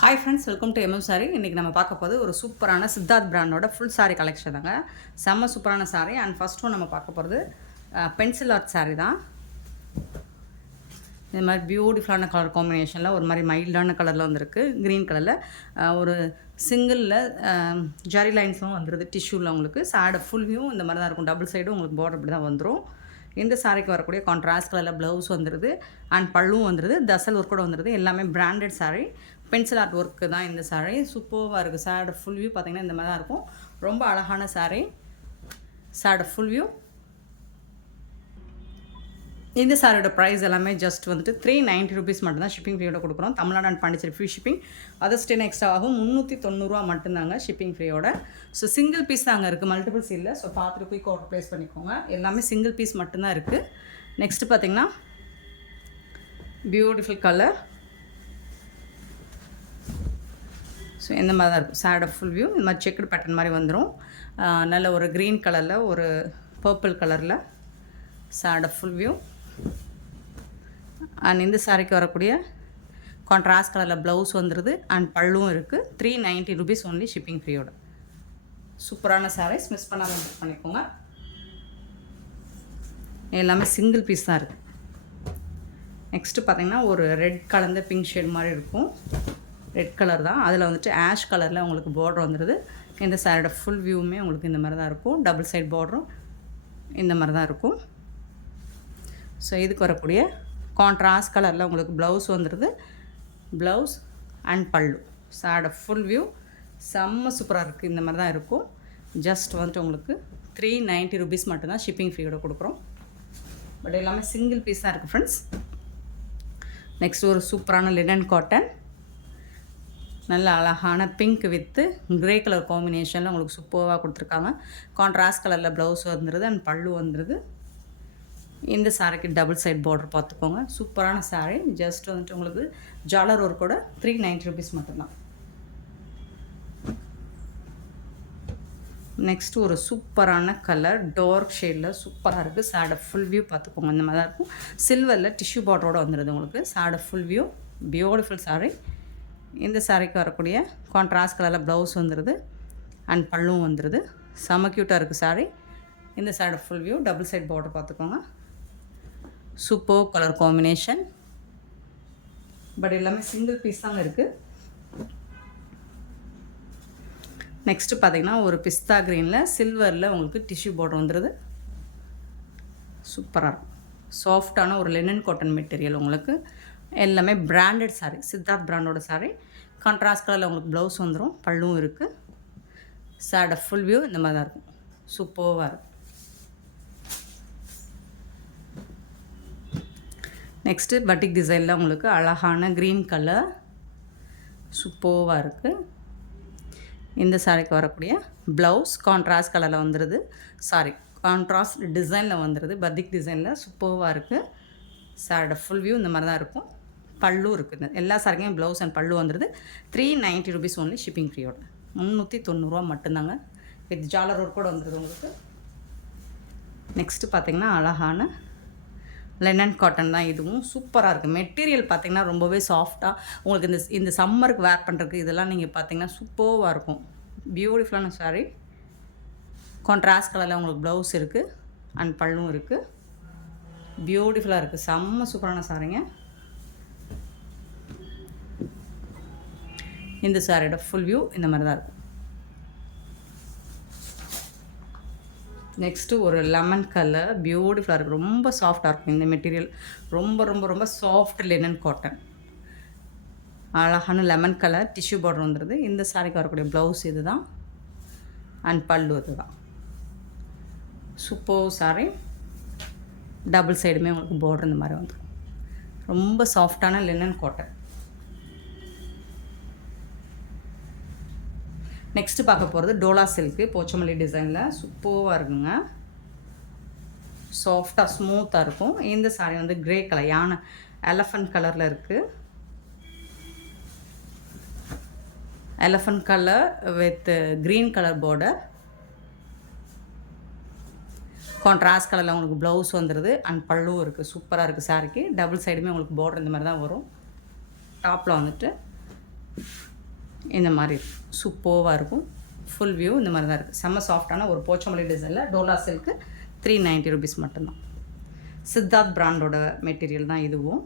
Hi friends, welcome to sorry. இன்றைக்கி நம்ம பார்க்க போது ஒரு சூப்பரான சித்தார்த் பிராண்டோட ஃபுல் சாரி கலெக்ஷன் தாங்க. செம்ம சூப்பரான சாரி. அண்ட் ஃபஸ்ட் ஒன் நம்ம பார்க்க போகிறது பென்சில் ஆர்ட் சாரி தான். இது மாதிரி பியூட்டிஃபுல்லான கலர் காம்பினேஷனில் ஒரு மாதிரி மைல்டான கலரில் வந்துருக்கு. க்ரீன் கலரில் ஒரு சிங்கிளில் ஜரி லைன்ஸும் வந்துடுது டிஷ்யூவில். உங்களுக்கு சாடை ஃபுல் வியூ இந்த மாதிரி தான் இருக்கும். டபுள் சைடும் உங்களுக்கு பார்டர் இப்படி தான் வந்துடும். இந்த சாரிக்கு வரக்கூடிய கான்ட்ராஸ்ட் கலரில் ப்ளவுஸ் வந்துடுது அண்ட் பல்லும் வந்துடுது. தசல் ஒர்க்கோட வந்துடுது. எல்லாமே branded sari. Pencil art work தான் இந்த சாரீ. சூப்பராக இருக்குது. சாரோட ஃபுல் வியூ பார்த்திங்கன்னா இந்த மாதிரி தான் இருக்கும். ரொம்ப அழகான சாரீ. சாரோட ஃபுல் வியூ. இந்த சாரியோட ப்ரைஸ் எல்லாமே ஜஸ்ட் வந்துட்டு 390 ருபீஸ் மட்டும்தான். ஷிப்பிங் ஃப்ரீயோட கொடுக்குறோம். Tamil Nadu and Pondicherry free shipping. Others 10 extra ஆகும். 390 மட்டும்தாங்க ஷிப்பிங் ஃப்ரீயோட. ஸோ சிங்கிள் பீஸ் தாங்க இருக்குது, மல்டிபிள்ஸ் இல்லை. ஸோ பார்த்துட்டு குயிக் ஆர்டர் ப்ளேஸ் பண்ணிக்கோங்க. எல்லாமே சிங்கிள் பீஸ் மட்டும்தான் இருக்குது. நெக்ஸ்ட்டு பார்த்திங்கன்னா பியூட்டிஃபுல் கலர். ஸோ இந்த மாதிரி தான் இருக்கும். சாரோட ஃபுல் வியூ இந்த மாதிரி செக்குடு பேட்டர்ன் மாதிரி வந்துடும். நல்ல ஒரு க்ரீன் கலரில் ஒரு பர்பிள் கலரில் சாரோட ஃபுல் வியூ. அண்ட் இந்த சாரிக்கு வரக்கூடிய கான்ட்ராஸ்ட் கலரில் ப்ளவுஸ் வந்துடுது அண்ட் பல்லும் இருக்குது. 390 ருபீஸ் ஒன்லி ஷிப்பிங் ஃப்ரீயோட. சூப்பரான சாரீஸ், மிஸ் பண்ணாமல் புக் பண்ணிக்கோங்க. எல்லாமே சிங்கிள் பீஸ் தான் இருக்குது. நெக்ஸ்ட்டு பார்த்திங்கன்னா ஒரு ரெட் கலந்த பிங்க் ஷேட் மாதிரி இருக்கும். ரெட் கலர் தான். அதில் வந்துட்டு ஆஷ் கலரில் உங்களுக்கு பார்டர் வந்துடுது. இந்த சாரியோட ஃபுல் வியூவுமே உங்களுக்கு இந்த மாதிரி தான் இருக்கும். டபுள் சைட் பார்டரும் இந்த மாதிரி தான் இருக்கும். ஸோ இதுக்கு வரக்கூடிய கான்ட்ராஸ்ட் கலரில் உங்களுக்கு ப்ளவுஸ் வந்துடுது. ப்ளவுஸ் அண்ட் பல்லு. சாரோட ஃபுல் வியூ செம்ம சூப்பராக இருக்குது. இந்த மாதிரி தான் இருக்கும். ஜஸ்ட் வந்துட்டு உங்களுக்கு 390 ருபீஸ் மட்டும்தான் ஷிப்பிங் ஃப்ரீயோட கொடுக்குறோம். பட் எல்லாமே சிங்கிள் பீஸ் தான் இருக்குது ஃப்ரெண்ட்ஸ். நெக்ஸ்ட் ஒரு சூப்பரான லினன் காட்டன். நல்ல அழகான பிங்க் வித்து க்ரே கலர் காம்பினேஷனில் உங்களுக்கு சூப்பராக கொடுத்துருக்காங்க. கான்ட்ராஸ்ட் கலரில் ப்ளவுஸ் வந்துடுது அண்ட் பல்லு வந்துடுது. இந்த சாரிக்கு டபுள் சைட் பார்டர் பார்த்துக்கோங்க. சூப்பரான சாரீ. ஜஸ்ட் வந்துட்டு உங்களுக்கு ஜாலர் ஒர்க்கோட 390 ருபீஸ் மட்டும்தான். நெக்ஸ்ட்டு ஒரு சூப்பரான கலர் டார்க் ஷேடில் சூப்பராக இருக்குது. சாரோட ஃபுல் வியூ பார்த்துக்கோங்க. இந்த மாதிரி தான் இருக்கும். சில்வரில் டிஷ்யூ பார்டரோடு வந்துடுது உங்களுக்கு. சாரோட ஃபுல் வியூ பியூட்டிஃபுல் சாரீ. இந்த சாரிக்கு வரக்கூடிய கான்ட்ராஸ்ட் கலரில் ப்ளவுஸ் வந்துடுது அண்ட் பல்லும் வந்துடுது. செம க்யூட்டாக இருக்குது சாரீ. இந்த சாரோட full view double side border பார்த்துக்கோங்க. Super colour combination. பட் எல்லாமே சிங்கிள் பீஸ் தாங்க இருக்குது. நெக்ஸ்ட்டு பார்த்திங்கன்னா ஒரு பிஸ்தா க்ரீனில் சில்வரில் உங்களுக்கு டிஷ்யூ பார்டர் வந்துடுது. சூப்பராக இருக்கும். சாஃப்டான ஒரு லினன் காட்டன் மெட்டீரியல் உங்களுக்கு. எல்லாமே பிராண்டட் சாரீ. சித்தார்த் பிராண்டோட சாரீ. கான்ட்ராஸ்ட் கலரில் உங்களுக்கு ப்ளவுஸ் வந்துடும். பல்லும் இருக்குது. சாரோட ஃபுல் வியூ இந்த மாதிரி தான் இருக்கும். சூப்பராக இருக்கும். நெக்ஸ்ட்டு பட்டிக் டிசைனில் உங்களுக்கு அழகான க்ரீன் கலர் சூப்பராக இருக்குது. இந்த சாரிக்கு வரக்கூடிய ப்ளவுஸ் கான்ட்ராஸ்ட் கலரில் வந்துடுது. சாரி, கான்ட்ராஸ்ட் டிசைனில் வந்துடுது. பட்டிக் டிசைனில் சூப்பராக இருக்குது. சாரோட ஃபுல் வியூ இந்த மாதிரி தான் இருக்கும். பல்லு இருக்குது. எல்லா சாரிக்கும் ப்ளவுஸ் அண்ட் பல்லு வந்துடுது. 390 ருபீஸ் ஒன்லி ஷிப்பிங் ஃப்ரீயோட. 390 மட்டும்தாங்க. வித் ஜாலர் ஒர்க் கூட வந்துடுது உங்களுக்கு. நெக்ஸ்ட்டு பார்த்திங்கன்னா அழகான லினன் காட்டன் தான். இதுவும் சூப்பராக இருக்குது. மெட்டீரியல் பார்த்திங்கன்னா ரொம்பவே சாஃப்டாக உங்களுக்கு இந்த சம்மருக்கு வேர் பண்ணுறதுக்கு இதெல்லாம் நீங்கள் பார்த்திங்கன்னா சூப்பராக இருக்கும். பியூட்டிஃபுல்லான சாரீ. கான்ட்ராஸ்ட் கலரில் உங்களுக்கு ப்ளவுஸ் இருக்குது அண்ட் பல்லும் இருக்குது. பியூட்டிஃபுல்லாக இருக்குது. செம்ம சூப்பரான சாரீங்க. இந்த சாரியோட ஃபுல் வியூ இந்த மாதிரி தான் இருக்கும். நெக்ஸ்ட்டு ஒரு லெமன் கலர் பியூட்டிஃபுல்லாக இருக்குது. ரொம்ப சாஃப்டாக இருக்கும் இந்த மெட்டீரியல். ரொம்ப ரொம்ப ரொம்ப சாஃப்ட் லினன் காட்டன். அழகான லெமன் கலர் டிஷ்யூ பார்டர் வந்துடுது. இந்த சாரிக்கு வரக்கூடிய ப்ளவுஸ் இது தான் அண்ட் பல்லு இது தான். சூப்பர் சாரீ. டபுள் சைடுமே உங்களுக்கு பார்டர் இந்த மாதிரி வந்துடும். ரொம்ப சாஃப்டான லினன் காட்டன். நெக்ஸ்ட்டு பார்க்க போகிறது டோலா சில்க்கு போச்சமல்லி டிசைனில் சூப்பராக இருக்குங்க. சாஃப்டாக ஸ்மூத்தாக இருக்கும். இந்த சாரீ வந்து க்ரே கலர் யானை எலஃபண்ட் கலரில் இருக்குது. Elephant colour with green colour border. Contrast கலரில் உங்களுக்கு ப்ளவுஸ் வந்துடுது அண்ட் பல்லும் இருக்குது. சூப்பராக இருக்குது சாரிக்கு. டபுள் சைடுமே உங்களுக்கு பார்டர் இந்த மாதிரி தான் வரும். டாப்பில் வந்துட்டு இந்த மாதிரி சூப்பராக இருக்கும். ஃபுல் வியூ இந்த மாதிரி தான் இருக்குது. செம்ம சாஃப்டான ஒரு போச்சமல்லி டிசைனில் டோலா சில்க்கு 390 rupees மட்டும்தான். சித்தார்த் பிராண்டோட மெட்டீரியல் தான் இதுவும்.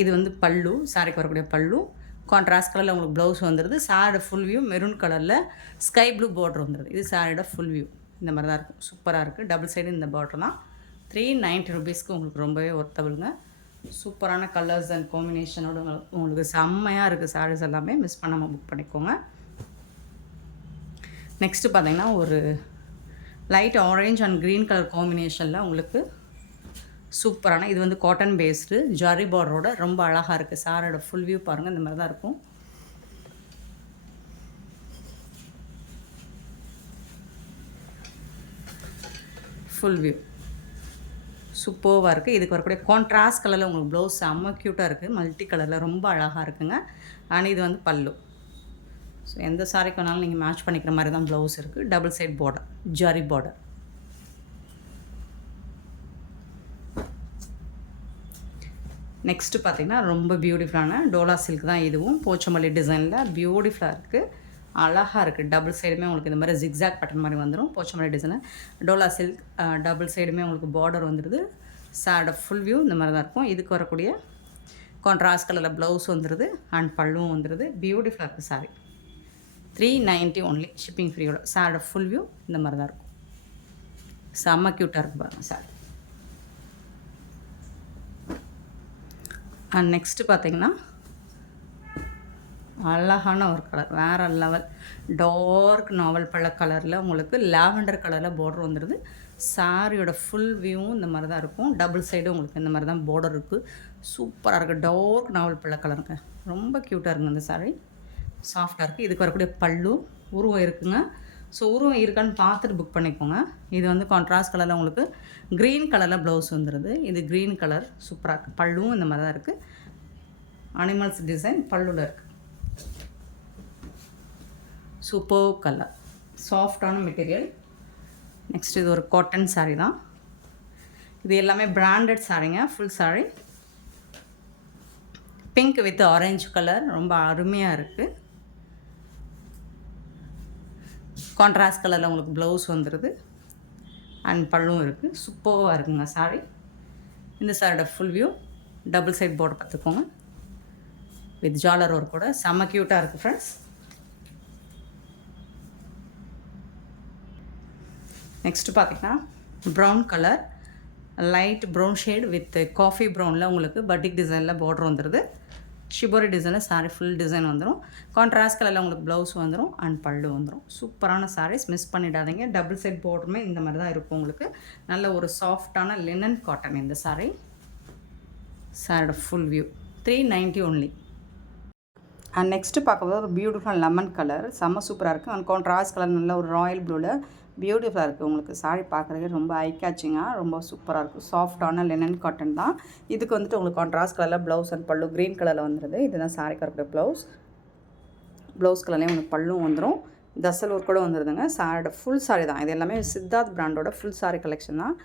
இது வந்து பல்லு, சாரிக்கு வரக்கூடிய பல்லு. கான்ட்ராஸ்ட் கலரில் உங்களுக்கு ப்ளவுஸ் வந்துடுது. சாரியோட ஃபுல் வியூ மெரூன் கலரில் ஸ்கை ப்ளூ பார்டர் வந்துடுது. இது சாரியோட ஃபுல் வியூ இந்த மாதிரி தான் இருக்கும். சூப்பராக இருக்குது. டபுள் சைடு இந்த பார்டர் தான். 390 rupeesக்கு உங்களுக்கு ரொம்பவே ஒர்த்தபிளுங்க. சூப்பரான கலர்ஸ் அண்ட் காம்பினேஷனோட உங்களுக்கு செம்மையாக இருக்குது. சாரீஸ் எல்லாமே மிஸ் பண்ணாமல் புக் பண்ணிக்கோங்க. நெக்ஸ்ட்டு பார்த்தீங்கன்னா ஒரு light orange and green colour காம்பினேஷனில் உங்களுக்கு சூப்பரான இது வந்து காட்டன் பேஸ்டு ஜரி பார்டரோட ரொம்ப அழகாக இருக்குது. சாரோட ஃபுல் வியூ பாருங்கள் இந்த மாதிரி தான் இருக்கும். ஃபுல் வியூ சூப்பராக இருக்குது. இதுக்கு வரக்கூடிய கான்ட்ராஸ்ட் கலரில் உங்களுக்கு ப்ளவுஸ் செம்ம க்யூட்டாக இருக்குது. மல்டி கலரில் ரொம்ப அழகாக இருக்குங்க. ஆனால் இது வந்து பல்லு. ஸோ எந்த சாரிக்கு வேணாலும் நீங்கள் மேட்ச் பண்ணிக்கிற மாதிரி தான் ப்ளவுஸ் இருக்குது. Double side border zari border. Next பார்த்திங்கன்னா ரொம்ப பியூட்டிஃபுல்லான டோலா சில்க் தான் இதுவும். போச்சமல்லி டிசைனில் பியூட்டிஃபுல்லாக இருக்குது. அழகாக இருக்குது. டபுள் சைடுமே உங்களுக்கு இந்த மாதிரி ஜிக்ஸாக் பேட்டர்ன் மாதிரி வந்துடும். போச்சமல்லி டிசைனில் டோலா சில்க் டபுள் சைடுமே உங்களுக்கு பார்டர் வந்துடுது. சாரோட ஃபுல் வியூ இந்த மாதிரி தான் இருக்கும். இதுக்கு வரக்கூடிய கான்ட்ராஸ்ட் கலரில் ப்ளவுஸ் வந்துடுது அண்ட் பல்லுவும் வந்துடுது. பியூட்டிஃபுல்லாக இருக்குது சாரி. 390 only shipping ஃப்ரீயோட. சாரோட ஃபுல் வியூ இந்த மாதிரி தான் இருக்கும். செம்ம க்யூட்டாக இருக்குது பாருங்கள் சாரி. அண்ட் நெக்ஸ்ட்டு பார்த்திங்கன்னா அழகான ஒரு கலர் வேறு லெவல் டார்க் நாவல் பழ கலரில் உங்களுக்கு லாவெண்டர் கலரில் பார்டர் வந்துடுது. சாரியோட ஃபுல் வியூவும் இந்த மாதிரி தான் இருக்கும். டபுள் சைடும் உங்களுக்கு இந்த மாதிரி தான் பார்டர் இருக்குது. சூப்பராக இருக்குது. டார்க் நாவல் பழ கலருங்க. ரொம்ப க்யூட்டாக இருக்குங்க இந்த சாரி. சாஃப்டாக இருக்குது. இதுக்கு வரக்கூடிய பல்லு உருவம் இருக்குங்க. ஸோ உருவம் இருக்கான்னு பார்த்துட்டு புக் பண்ணிக்கோங்க. இது வந்து கான்ட்ராஸ்ட் கலரில் உங்களுக்கு க்ரீன் கலரில் ப்ளவுஸ் வந்துடுது. இது க்ரீன் கலர் சூப்பராக இருக்குது. பல்லுவும் இந்த மாதிரி தான் இருக்குது. அனிமல்ஸ் டிசைன் பல்லுவில் இருக்குது. சூப்பர் கலர் சாஃப்டான மெட்டீரியல். நெக்ஸ்ட் இது ஒரு காட்டன் சாரீ தான். இது எல்லாமே பிராண்டட் சாரீங்க. Full sari pink with orange colour ரொம்ப அருமையாக இருக்குது. கான்ட்ராஸ்ட் கலரில் உங்களுக்கு ப்ளவுஸ் வந்துடுது அண்ட் பல்லும் இருக்குது. சூப்பராக இருக்குங்க சாரி. இந்த சாரியோட full view double side border பார்த்துக்கோங்க வித் ஜாலர் ஒர்க் கூட செம்ம க்யூட்டாக இருக்குது ஃப்ரெண்ட்ஸ். நெக்ஸ்ட்டு பார்த்திங்கன்னா brown colour light brown shade with coffee ப்ரௌனில் உங்களுக்கு பட்டிக் டிசைனில் பார்டர் வந்துடுது. ஷிபோரி டிசைனில் சாரீ ஃபுல் டிசைன் வந்துடும். கான்ட்ராஸ்ட் கலரில் உங்களுக்கு ப்ளவுஸ் வந்துடும் அண்ட் பல்லு வந்துடும். சூப்பரான சாரீஸ் மிஸ் பண்ணிடாதீங்க. டபுள் சைட் பார்டருமே இந்த மாதிரி தான் இருக்கும் உங்களுக்கு. நல்ல ஒரு சாஃப்டான லினன் காட்டன் இந்த சாரீ. சாரோட full view 390 only. And next பார்க்கும்போது ஒரு பியூட்டிஃபுல் லெமன் கலர் செம்ம சூப்பராக இருக்குது. அண்ட் கான்ட்ராஸ்ட் கலர் நல்ல ஒரு ராயல் ப்ளூவில் பியூட்டிஃபுல்லாக இருக்குது. உங்களுக்கு சாரீ பார்க்குறதுக்கு ரொம்ப ஐ கேச்சிங்காக ரொம்ப சூப்பராக இருக்கும். சாஃப்டான லினன் காட்டன் தான். இதுக்கு வந்துட்டு உங்களுக்கு கான்ட்ராஸ்ட் கலரில் ப்ளவுஸ் அண்ட் பல்லு க்ரீன் கலரில் வந்துடுது. இதுதான் சாரீக்கு வரக்கூடிய ப்ளவுஸ் கலர்லேயும் உங்களுக்கு பல்லும் வந்துடும். தசல் ஒர்க் கூட வந்துடுதுங்க. சாரோட ஃபுல் சாரீ தான். இது எல்லாமே சித்தார்த் பிராண்டோட ஃபுல் சாரீ கலெக்ஷன் தான்.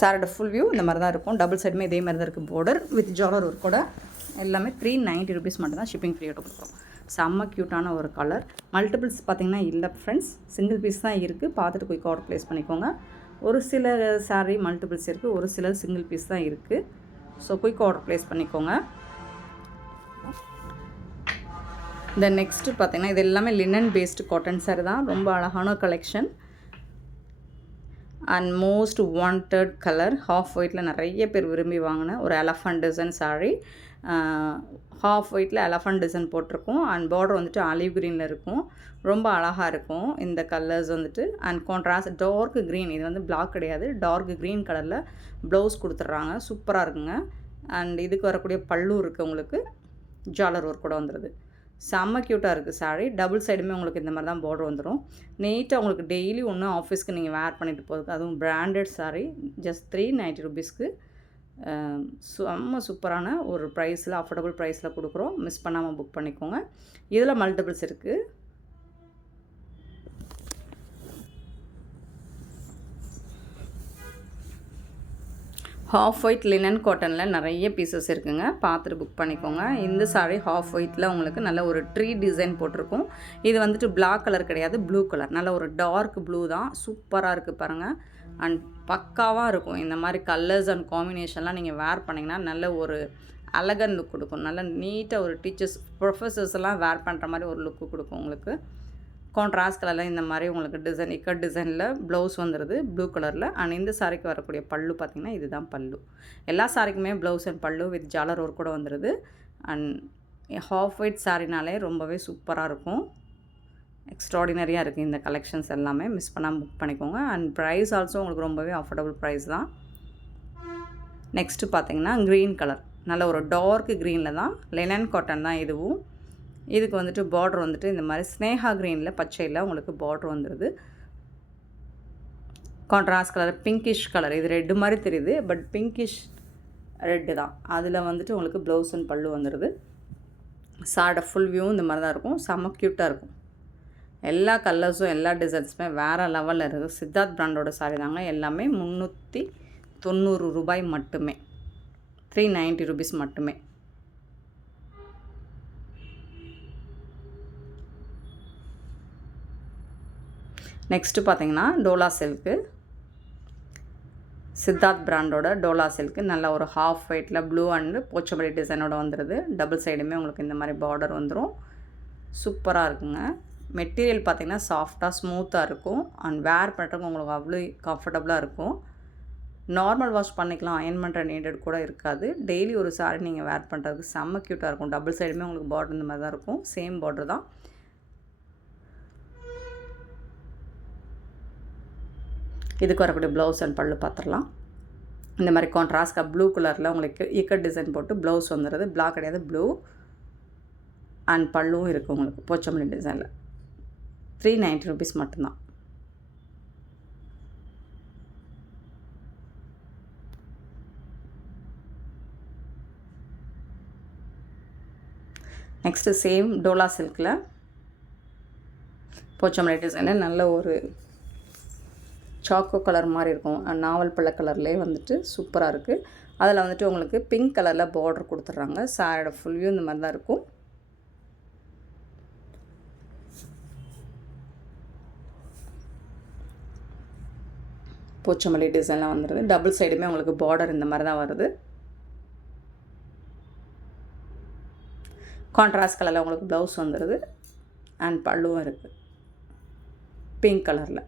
சாரோட ஃபுல் வியூ இந்த மாதிரி தான் இருக்கும். டபுள் சைடுமே இதே மாதிரி தான் இருக்குது. பார்டர் வித் ஜாலர் ஒர்க் கூட எல்லாமே 390 rupees மட்டும் தான் ஷிப்பிங் ஃப்ரீயோட கொடுக்குறோம். செம்ம க்யூட்டான ஒரு கலர். மல்டிபிள்ஸ் பார்த்திங்கன்னா இல்லை ஃப்ரெண்ட்ஸ், சிங்கிள் பீஸ் தான் இருக்குது. பார்த்துட்டு குயிக் ஆர்டர் ப்ளேஸ் பண்ணிக்கோங்க. ஒரு சில சாரீ மல்டிபிள்ஸ் இருக்குது, ஒரு சிலர் சிங்கிள் பீஸ் தான் இருக்குது. ஸோ குயிக் ஆர்டர் ப்ளேஸ் பண்ணிக்கோங்க. இந்த நெக்ஸ்ட்டு பார்த்திங்கன்னா இது எல்லாமே லினன் பேஸ்டு காட்டன் சாரீ தான். ரொம்ப அழகான collection and most wanted colour. Half ஒயிட்டில் நிறைய பேர் விரும்பி வாங்கின ஒரு எலஃபண்ட் டிசைன் சாரீ. ஹாஃப் ஒயிட்டில் எலஃபண்ட் டிசைன் போட்டிருக்கும் அண்ட் பார்டர் வந்துட்டு ஆலிவ் க்ரீனில் இருக்கும். ரொம்ப அழகாக இருக்கும் இந்த கலர்ஸ் வந்துட்டு. அண்ட் கான்ட்ராஸ்ட் டார்க் க்ரீன், இது வந்து பிளாக் கிடையாது, டார்க் க்ரீன் கலரில் ப்ளவுஸ் கொடுத்துட்றாங்க. சூப்பராக இருக்குங்க. அண்ட் இதுக்கு வரக்கூடிய பல்லு இருக்குது உங்களுக்கு. ஜாலர் ஒர்க் கூட வந்துடுது. செம்ம க்யூட்டாக இருக்குது சாரீ. டபுள் சைடுமே உங்களுக்கு இந்த மாதிரி தான் பார்டர் வந்துடும். நீட்டாக உங்களுக்கு டெய்லி ஒன்று ஆஃபீஸ்க்கு நீங்கள் வேர் பண்ணிட்டு போகிறதுக்கு. அதுவும் பிராண்டட் சாரீ. ஜஸ்ட் 390 rupeesக்கு செம்ம சூப்பரான ஒரு ப்ரைஸில், அஃபோர்டபுள் ப்ரைஸில் கொடுக்குறோம். மிஸ் பண்ணாமல் புக் பண்ணிக்கோங்க. இதில் மல்டிபிள்ஸ் இருக்குது. ஹாஃப் ஒயிட் லினன் காட்டனில் நிறைய பீசஸ் இருக்குங்க, பார்த்துட்டு புக் பண்ணிக்கோங்க. இந்த சாரீ ஹாஃப் ஒயிட்டில் உங்களுக்கு நல்ல ஒரு ட்ரீ டிசைன் போட்டிருக்கும். இது வந்துட்டு பிளாக் கலர் கிடையாது, ப்ளூ கலர், நல்ல ஒரு டார்க் ப்ளூ தான். சூப்பராக இருக்குது பாருங்கள். அண்ட் பக்காவாக இருக்கும். இந்த மாதிரி கலர்ஸ் அண்ட் காம்பினேஷன்லாம் நீங்கள் வேர் பண்ணிங்கன்னா நல்ல ஒரு அழகன் லுக் கொடுக்கும். நல்ல நீட்டாக ஒரு டீச்சர்ஸ் ப்ரொஃபஸர்ஸ் எல்லாம் வேர் பண்ணுற மாதிரி ஒரு லுக்கு கொடுக்கும் உங்களுக்கு. கான்ட்ராஸ்ட் கலரில் இந்த மாதிரி உங்களுக்கு டிசைன் இக்கட் டிசைனில் ப்ளவுஸ் வந்துடுது ப்ளூ கலரில். அண்ட் இந்த சாரிக்கு வரக்கூடிய பல்லு பார்த்திங்கன்னா இதுதான் பல்லு. எல்லா சாரிக்குமே ப்ளவுஸ் அண்ட் பல்லு வித் ஜாலர் ஒர்க் கூட வந்துடுது. அண்ட் ஹாஃப் ஒயிட் சாரினாலே ரொம்பவே சூப்பராக இருக்கும். எக்ஸ்ட்ராடினரியாக இருக்குது இந்த கலெக்ஷன்ஸ் எல்லாமே. மிஸ் பண்ணாமல் புக் பண்ணிக்கோங்க. அண்ட் ப்ரைஸ் ஆல்சோ உங்களுக்கு ரொம்பவே அஃபோர்டபுள் ப்ரைஸ் தான். நெக்ஸ்ட்டு பார்த்திங்கன்னா க்ரீன் கலர், நல்ல ஒரு டார்க் க்ரீனில் தான், லினன் காட்டன் தான் இதுவும். இதுக்கு வந்துட்டு பார்டர் வந்துட்டு இந்த மாதிரி ஸ்னேஹா க்ரீனில் பச்சையில் உங்களுக்கு பார்டர் வந்துடுது. கான்ட்ராஸ்ட் கலர் பிங்கிஷ் கலர், இது ரெட்டு மாதிரி தெரியுது, பட் பிங்கிஷ் ரெட்டு தான். அதில் வந்துட்டு உங்களுக்கு ப்ளவுஸ் அண்ட் பல்லு வந்துடுது. சாரோட ஃபுல் வியூவும் இந்த மாதிரி தான் இருக்கும். செம்ம க்யூட்டாக இருக்கும். எல்லா கலர்ஸும் எல்லா டிசைன்ஸுமே வேறு லெவலில் இருக்குது. சித்தார்த் பிராண்டோட சாரி தாங்க. எல்லாமே 390 ரூபாய் மட்டுமே, 390 ருபீஸ் மட்டுமே. நெக்ஸ்ட்டு பார்த்தீங்கன்னா டோலா சில்க்கு, சித்தார்த் பிராண்டோட டோலா சில்க்கு, நல்ல ஒரு ஹாஃப் ஒயிட்டில் ப்ளூ அண்டு போச்சபடி டிசைனோட வந்துடுது. டபுள் சைடுமே உங்களுக்கு இந்த மாதிரி பார்டர் வந்துடும். சூப்பராக இருக்குங்க. மெட்டீரியல் பார்த்திங்கன்னா சாஃப்டாக ஸ்மூத்தாக இருக்கும். அண்ட் வேர் பண்ணுறதுக்கு உங்களுக்கு அவ்வளோ கம்ஃபர்டபுளாக இருக்கும். நார்மல் வாஷ் பண்ணிக்கலாம், அயன் பண்ணுற நீடட் கூட இருக்காது. டெய்லி ஒரு சாரி நீங்கள் வேர் பண்ணுறதுக்கு செம்ம க்யூட்டாக இருக்கும். டபுள் சைடுமே உங்களுக்கு பார்டர் இந்த மாதிரி தான் இருக்கும். சேம் பார்டர் தான். இதுக்கு வரக்கூடிய ப்ளவுஸ் அண்ட் பல்லு பார்த்துடலாம். இந்த மாதிரி கான்ட்ராஸ்டாக ப்ளூ கலரில் உங்களுக்கு இக்கட் டிசைன் போட்டு ப்ளவுஸ் வந்துடுது. பிளாக் கிடையாது, ப்ளூ. அண்ட் பல்லுவும் இருக்குது உங்களுக்கு போச்சமல்லி டிசைனில். 390 ருபீஸ் மட்டும்தான். நெக்ஸ்ட்டு சேம் டோலா சில்கில் போச்சமல்லி டிசைனில் நல்ல ஒரு சாக்கோ கலர் மாதிரி இருக்கும். நாவல் பழ கலர்லேயே வந்துட்டு சூப்பராக இருக்குது. அதில் வந்துட்டு உங்களுக்கு பிங்க் கலரில் பார்டர் கொடுத்துட்றாங்க. சாரோட ஃபுல் வியூ இந்த மாதிரி தான் இருக்கும். போச்சமல்லி டிசைன்லாம் வந்துடுது. டபுள் சைடுமே உங்களுக்கு பார்டர் இந்த மாதிரி தான் வருது. கான்ட்ராஸ்ட் கலரில் உங்களுக்கு ப்ளவுஸ் வந்துடுது. அண்ட் பல்லுவும் இருக்குது பிங்க் கலரில்.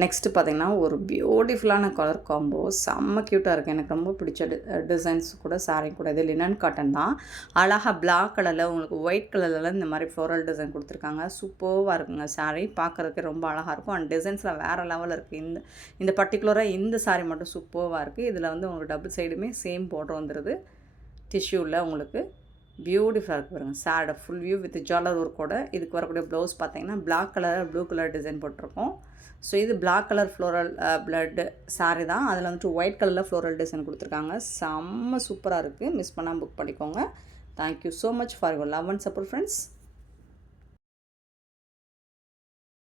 நெக்ஸ்ட்டு பார்த்திங்கன்னா ஒரு பியூட்டிஃபுல்லான கலர் காம்போ, செம்ம க்யூட்டாக இருக்குது. எனக்கு ரொம்ப பிடிச்ச டிசைன்ஸ் கூட சாரீ கூட. இது லினன் காட்டன் தான். அழகாக பிளாக் கலரில் உங்களுக்கு ஒயிட் கலரில் இந்த மாதிரி ஃப்ளோரல் டிசைன் கொடுத்துருக்காங்க. சூப்பராக இருக்குங்க சாரீ. பார்க்குறதுக்கு ரொம்ப அழகாக இருக்கும். அண்ட் டிசைன்ஸில் வேறு லெவலில் இருக்குது. இந்த பர்டிகுலராக இந்த சாரீ மட்டும் சூப்பராக இருக்குது. இதில் வந்து உங்களுக்கு டபுள் சைடுமே சேம் பார்டர் வந்துடுது. டிஷ்யூவில் உங்களுக்கு பியூட்டிஃபுல்லாக இருக்குது பாருங்கள். சாரோட ஃபுல் வியூ வித் ஜாலர் ஒர்க்கோட. இதுக்கு வரக்கூடிய ப்ளவுஸ் பார்த்திங்கன்னா black colour blue colour design போட்டிருக்கோம். ஸோ இது பிளாக் கலர் ஃப்ளோரல் பிளட் சாரீ தான். அதில் வந்துட்டு ஒயிட் கலரில் ஃப்ளோரல் டிசைன் கொடுத்துருக்காங்க. செம்ம சூப்பராக இருக்குது. மிஸ் பண்ணாமல் புக் பண்ணிக்கோங்க. Thank you so much for your love and support friends.